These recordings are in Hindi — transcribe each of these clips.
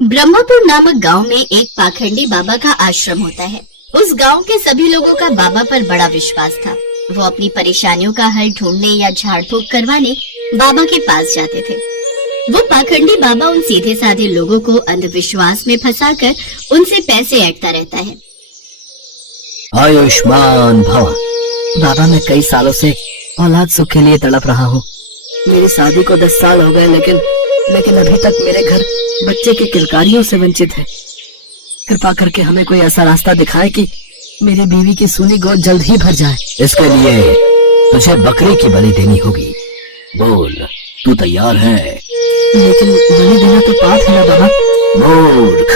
ब्रह्मपुर नामक गांव में एक पाखंडी बाबा का आश्रम होता है। उस गांव के सभी लोगों का बाबा पर बड़ा विश्वास था। वो अपनी परेशानियों का हल ढूंढने या झाड़ फूक करवाने बाबा के पास जाते थे। वो पाखंडी बाबा उन सीधे साधे लोगों को अंधविश्वास में फंसाकर उनसे पैसे ऐंठता रहता है। आयुष्मान भव। बाबा, मैं कई सालों से औलाद सुख के लिए तड़प रहा हूँ। मेरी शादी को 10 साल हो गए, लेकिन अभी तक मेरे घर बच्चे की किलकारियों से वंचित है। कृपा करके हमें कोई ऐसा रास्ता दिखाए कि मेरी बीवी की सूनी गोद जल्द ही भर जाए। इसके लिए तुझे बकरी की बलि देनी होगी। बोल, तू तैयार है? लेकिन बलि देना तो पाप है ना बाबा। मूर्ख,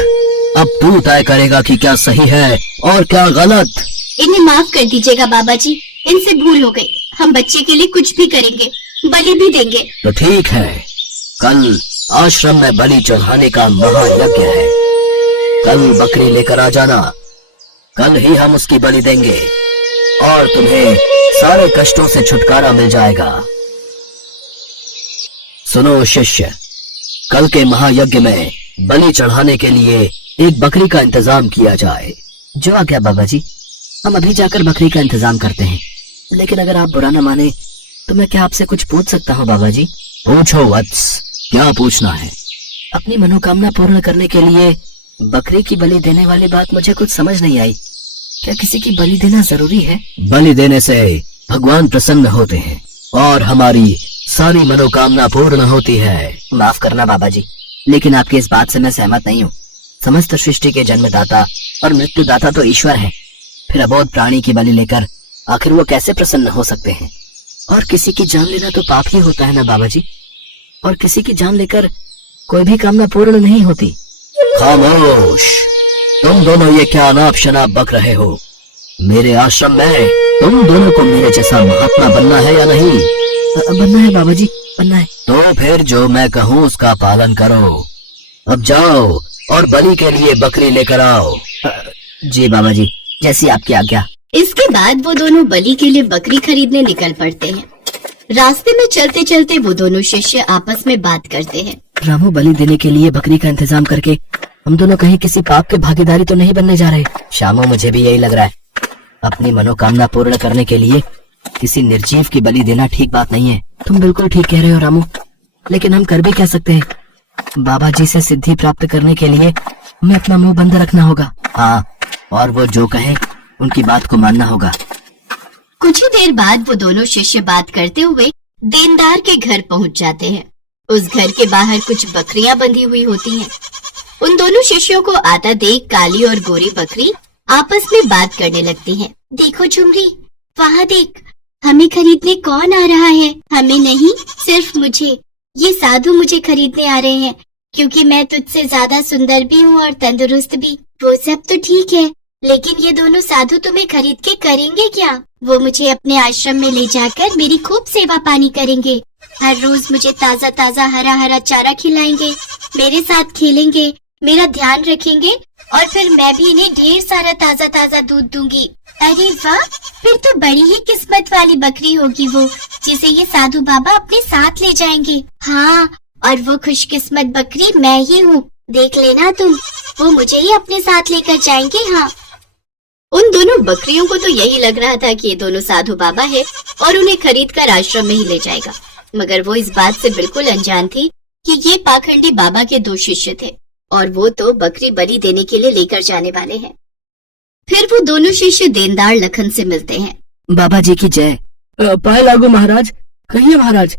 अब तू तय करेगा कि क्या सही है और क्या गलत। इन्हें माफ कर दीजिएगा बाबा जी, इनसे भूल हो गई। हम बच्चे के लिए कुछ भी करेंगे, बलि भी देंगे। तो ठीक है, कल आश्रम में बलि चढ़ाने का महायज्ञ है। कल बकरी लेकर आ जाना। कल ही हम उसकी बलि देंगे और तुम्हें सारे कष्टों से छुटकारा मिल जाएगा। सुनो शिष्य, कल के महायज्ञ में बलि चढ़ाने के लिए एक बकरी का इंतजाम किया जाए। जो आ गया बाबा जी, हम अभी जाकर बकरी का इंतजाम करते हैं। लेकिन अगर आप बुरा न माने तो मैं क्या आपसे कुछ पूछ सकता हूँ बाबा जी? पूछो वत्स, क्या पूछना है? अपनी मनोकामना पूर्ण करने के लिए बकरी की बलि देने वाली बात मुझे कुछ समझ नहीं आई। क्या किसी की बलि देना जरूरी है? बलि देने से भगवान प्रसन्न होते हैं और हमारी सारी मनोकामना पूर्ण होती है। माफ करना बाबा जी, लेकिन आपकी इस बात से मैं सहमत नहीं हूँ। समस्त सृष्टि के जन्मदाता और मृत्युदाता तो ईश्वर है। फिर अबोध प्राणी की बलि लेकर आखिर वो कैसे प्रसन्न हो सकते हैं? और किसी की जान लेना तो पाप ही होता है ना बाबा जी। और किसी की जान लेकर कोई भी कामना पूर्ण नहीं होती। खामोश, तुम दोनों ये क्या अनाप शनाप बक रहे हो? मेरे आश्रम में तुम दोनों को मेरे जैसा महात्मा बनना है या नहीं? बनना है बाबा जी, बनना है। तो फिर जो मैं कहूँ उसका पालन करो। अब जाओ और बलि के लिए बकरी लेकर आओ। जी बाबा जी, जैसी आपकी आज्ञा। इसके बाद वो दोनों बलि के लिए बकरी खरीदने निकल पड़ते हैं। रास्ते में चलते चलते वो दोनों शिष्य आपस में बात करते हैं। रामू, बलि देने के लिए बकरी का इंतजाम करके हम दोनों कहीं किसी पाप के भागीदारी तो नहीं बनने जा रहे? श्यामो, मुझे भी यही लग रहा है। अपनी मनोकामना पूर्ण करने के लिए किसी निर्जीव की बलि देना ठीक बात नहीं है। तुम बिल्कुल ठीक कह रहे हो रामू, लेकिन हम कर भी क्या सकते हैं? बाबा जी से सिद्धि प्राप्त करने के लिए हमें अपना मुंह बंद रखना होगा। हाँ, और वो जो कहें उनकी बात को मानना होगा। कुछ ही देर बाद वो दोनों शिष्य बात करते हुए देनदार के घर पहुंच जाते हैं। उस घर के बाहर कुछ बकरियां बंधी हुई होती हैं। उन दोनों शिष्यों को आता देख काली और गोरी बकरी आपस में बात करने लगती हैं। देखो झुमरी, वहाँ देख, हमें खरीदने कौन आ रहा है? हमें नहीं, सिर्फ मुझे। ये साधु मुझे खरीदने आ रहे हैं क्योंकि मैं तुझसे ज्यादा सुंदर भी हूँ और तंदुरुस्त भी। वो सब तो ठीक है, लेकिन ये दोनों साधु तुम्हें खरीद के करेंगे क्या? वो मुझे अपने आश्रम में ले जाकर मेरी खूब सेवा पानी करेंगे। हर रोज मुझे ताजा ताजा हरा हरा चारा खिलाएंगे, मेरे साथ खेलेंगे, मेरा ध्यान रखेंगे और फिर मैं भी इन्हें ढेर सारा ताजा ताजा दूध दूंगी। अरे वाह, फिर तो बड़ी ही किस्मत वाली बकरी होगी वो, जिसे ये साधु बाबा अपने साथ ले जाएंगे। हाँ, और वो खुशकिस्मत बकरी मैं ही हूँ। देख लेना तुम, वो मुझे ही अपने साथ लेकर जाएंगे। हाँ। उन दोनों बकरियों को तो यही लग रहा था कि ये दोनों साधु बाबा है और उन्हें खरीद कर आश्रम में ही ले जाएगा, मगर वो इस बात से बिल्कुल अनजान थी कि ये पाखंडी बाबा के 2 शिष्य थे और वो तो बकरी बलि देने के लिए लेकर जाने वाले हैं। फिर वो दोनों शिष्य देनदार लखन से मिलते हैं। बाबा जी की जय। पाए लागू महाराज। कहिए महाराज,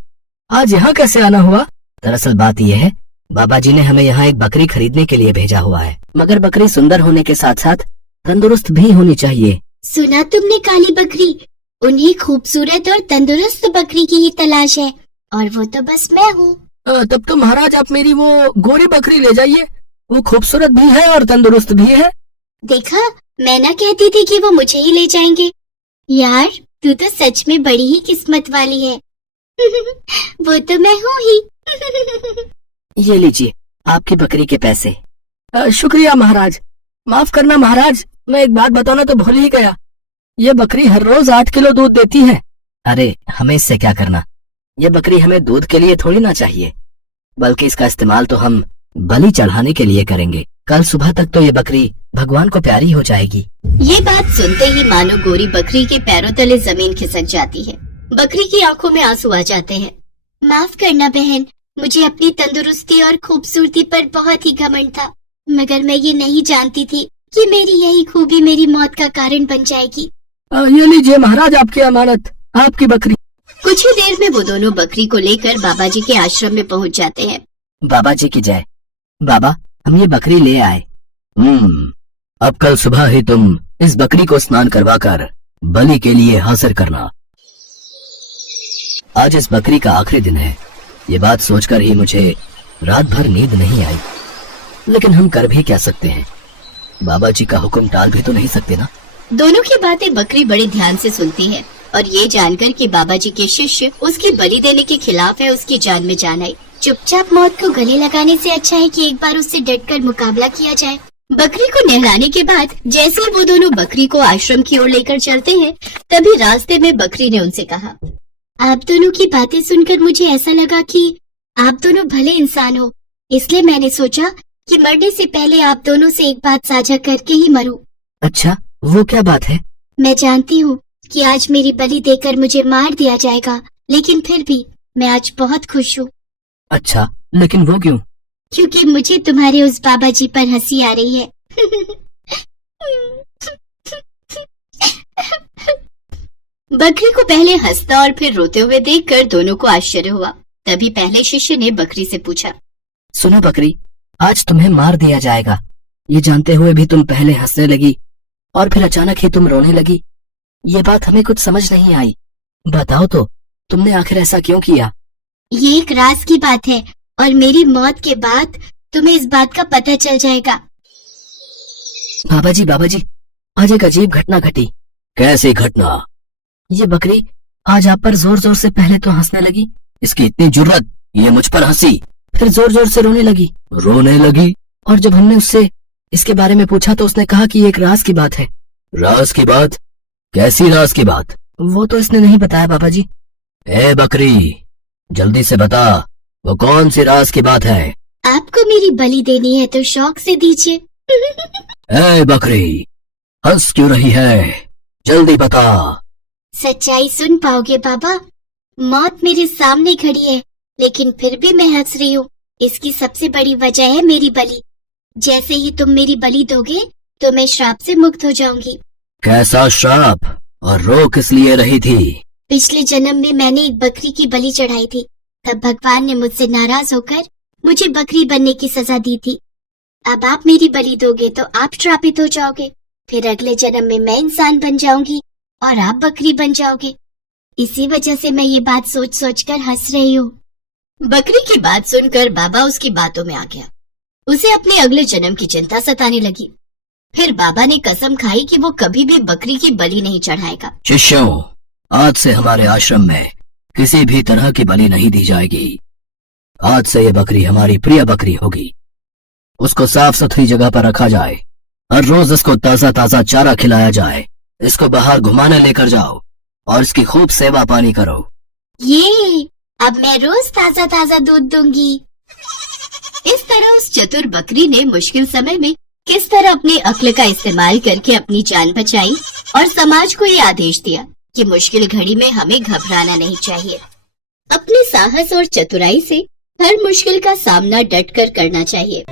आज यहाँ कैसे आना हुआ? दरअसल बात यह है, बाबा जी ने हमें यहाँ एक बकरी खरीदने के लिए भेजा हुआ है। मगर बकरी सुंदर होने के साथ साथ तंदुरुस्त भी होनी चाहिए। सुना तुमने काली बकरी? उन्हें खूबसूरत और तंदुरुस्त बकरी की ही तलाश है और वो तो बस मैं हूँ। तब तो महाराज आप मेरी वो गोरी बकरी ले जाइए। वो खूबसूरत भी है और तंदुरुस्त भी है। देखा, मैं ना कहती थी कि वो मुझे ही ले जाएंगे। यार, तू तो सच में बड़ी ही किस्मत वाली है। वो तो मैं हूँ ही। ये लीजिए आपकी बकरी के पैसे। शुक्रिया महाराज। माफ करना महाराज, मैं एक बात बताना तो भूल ही गया। ये बकरी हर रोज 8 किलो दूध देती है। अरे, हमें इससे क्या करना? ये बकरी हमें दूध के लिए थोड़ी ना चाहिए, बल्कि इसका इस्तेमाल तो हम बलि चढ़ाने के लिए करेंगे। कल सुबह तक तो ये बकरी भगवान को प्यारी हो जाएगी। ये बात सुनते ही मानो गोरी बकरी के पैरों तले जमीन खिसक जाती है। बकरी की आंखों में आंसू आ जाते हैं। माफ करना बहन, मुझे अपनी तंदुरुस्ती और खूबसूरती पर बहुत ही घमंड था, मगर मैं ये नहीं जानती थी कि मेरी यही खूबी मेरी मौत का कारण बन जाएगी। ये लीजिए महाराज आपकी अमानत, आपकी बकरी। कुछ ही देर में वो दोनों बकरी को लेकर बाबा जी के आश्रम में पहुंच जाते हैं। बाबा जी की जय। बाबा, हम ये बकरी ले आए। अब कल सुबह ही तुम इस बकरी को स्नान करवाकर बलि के लिए हाजिर करना। आज इस बकरी का आखिरी दिन है। ये बात सोचकर ही मुझे रात भर नींद नहीं आई, लेकिन हम कर भी क्या सकते हैं? बाबा जी का हुक्म टाल भी तो नहीं सकते ना। दोनों की बातें बकरी बड़े ध्यान से सुनती है और ये जानकर कि बाबा जी के शिष्य उसकी बलि देने के खिलाफ है, उसकी जान में जान आई। चुपचाप मौत को गले लगाने से अच्छा है कि एक बार उससे डटकर मुकाबला किया जाए। बकरी को नहलाने के बाद जैसे वो दोनों बकरी को आश्रम की ओर लेकर चलते हैं, तभी रास्ते में बकरी ने उनसे कहा, आप दोनों की बातें सुनकर मुझे ऐसा लगा कि आप दोनों भले इंसान हो, इसलिए मैंने सोचा कि मरने से पहले आप दोनों से एक बात साझा करके ही मरूं। अच्छा, वो क्या बात है? मैं जानती हूँ कि आज मेरी बलि देकर मुझे मार दिया जाएगा, लेकिन फिर भी मैं आज बहुत खुश हूँ। अच्छा, लेकिन वो क्यों? क्योंकि मुझे तुम्हारे उस बाबा जी पर हंसी आ रही है। बकरी को पहले हंसता और फिर रोते हुए देखकर दोनों को आश्चर्य हुआ। तभी पहले शिष्य ने बकरी से पूछा, सुनो बकरी, आज तुम्हें मार दिया जाएगा, ये जानते हुए भी तुम पहले हंसने लगी और फिर अचानक ही तुम रोने लगी। ये बात हमें कुछ समझ नहीं आई। बताओ तो, तुमने आखिर ऐसा क्यों किया? ये एक राज की बात है और मेरी मौत के बाद तुम्हें इस बात का पता चल जाएगा। बाबा जी, आज एक अजीब घटना घटी। कैसी घटना? ये बकरी आज आप पर जोर जोर से पहले तो हंसने लगी, इसकी इतनी जुर्रत, ये मुझ पर हंसी, फिर जोर जोर से रोने लगी। रोने लगी? और जब हमने उससे इसके बारे में पूछा तो उसने कहा कि ये एक राज की बात है। राज की बात? कैसी राज की बात? वो तो इसने नहीं बताया बाबा जी। ए बकरी, जल्दी से बता, वो कौन सी राज की बात है? आपको मेरी बलि देनी है तो शौक से दीजिए। ए बकरी, हंस क्यों रही है? जल्दी बता। सच्चाई सुन पाओगे बाबा? मौत मेरे सामने खड़ी है, लेकिन फिर भी मैं हंस रही हूँ। इसकी सबसे बड़ी वजह है मेरी बलि। जैसे ही तुम मेरी बलि दोगे तो मैं श्राप से मुक्त हो जाऊंगी। कैसा श्राप? और रो किस लिए रही थी? पिछले जन्म में मैंने एक बकरी की बलि चढ़ाई थी, तब भगवान ने मुझसे नाराज होकर मुझे बकरी बनने की सजा दी थी। अब आप मेरी बलि दोगे तो आप श्रापित हो जाओगे, फिर अगले जन्म में मैं इंसान बन जाऊंगी और आप बकरी बन जाओगे। इसी वजह से मैं ये बात सोच सोच कर हंस रही हूँ। बकरी की बात सुनकर बाबा उसकी बातों में आ गया। उसे अपने अगले जन्म की चिंता सताने लगी। फिर बाबा ने कसम खाई कि वो कभी भी बकरी की बलि नहीं चढ़ाएगा। शिष्यों, आज से हमारे आश्रम में किसी भी तरह की बलि नहीं दी जाएगी। आज से ये बकरी हमारी प्रिय बकरी होगी। उसको साफ सुथरी जगह पर रखा जाए, हर रोज इसको ताजा ताजा चारा खिलाया जाए, इसको बाहर घुमाने लेकर जाओ और इसकी खूब सेवा पानी करो। ये अब मैं रोज ताजा ताजा दूध दूंगी। इस तरह उस चतुर बकरी ने मुश्किल समय में किस तरह अपने अक्ल का इस्तेमाल करके अपनी जान बचाई और समाज को ये आदेश दिया कि मुश्किल घड़ी में हमें घबराना नहीं चाहिए। अपने साहस और चतुराई से हर मुश्किल का सामना डटकर करना चाहिए।